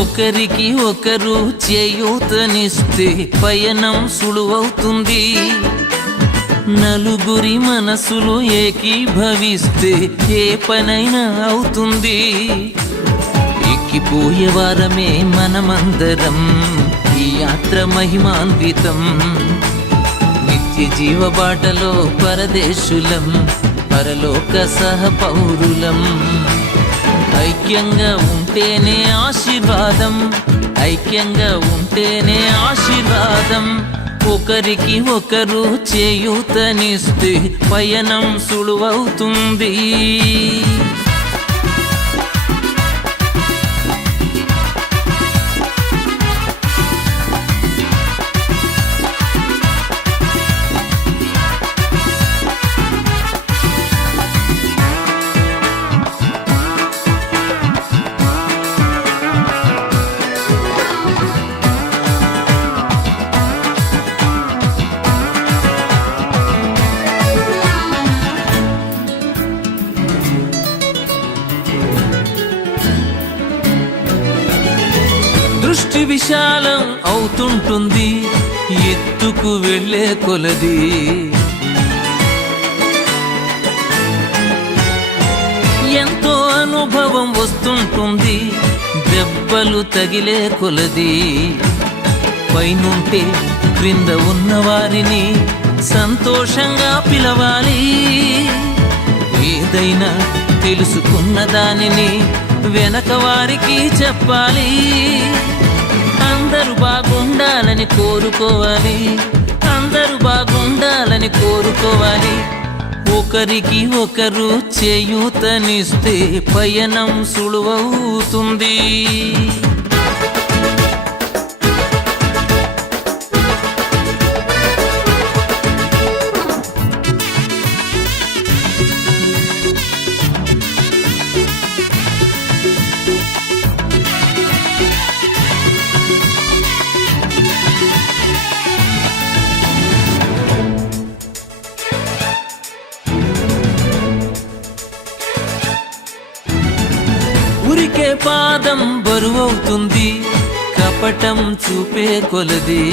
ఒకరికి ఒకరు చేయూతనిస్తే పయనం సులువవుతుంది. నలుగురి మనసులు ఏకీభవిస్తే ఏ పనైనా అవుతుంది. ఎక్కిపోయే వారమే మనమందరం, ఈ యాత్ర మహిమాన్వితం. నిత్య జీవ బాటలో పరదేశులం, పరలోక సహపౌరులం. ఐక్యంగా ఉంటేనే ఆశీర్వాదం, ఐక్యంగా ఉంటేనే ఆశీర్వాదం. ఒకరికి ఒకరు చేయూతనిస్తే పయనం సులువవుతుంది. దృష్టి విశాలం అవుతుంటుంది ఎత్తుకు వెళ్ళే కొలది. ఎంతో అనుభవం వస్తుంటుంది దెబ్బలు తగిలే కొలది. పైనుంటే క్రింద ఉన్న వారిని సంతోషంగా పిలవాలి. ఏదైనా తెలుసుకున్న దానిని వెనక వారికి చెప్పాలి. అందరూ బాగుండాలని కోరుకోవాలి, అందరూ బాగుండాలని కోరుకోవాలి. ఒకరికి ఒకరు చేయూతనిస్తే పయనం సులువవుతుంది. ఉరికే పాదం బరువవుతుంది కపటం చూపే కొలది.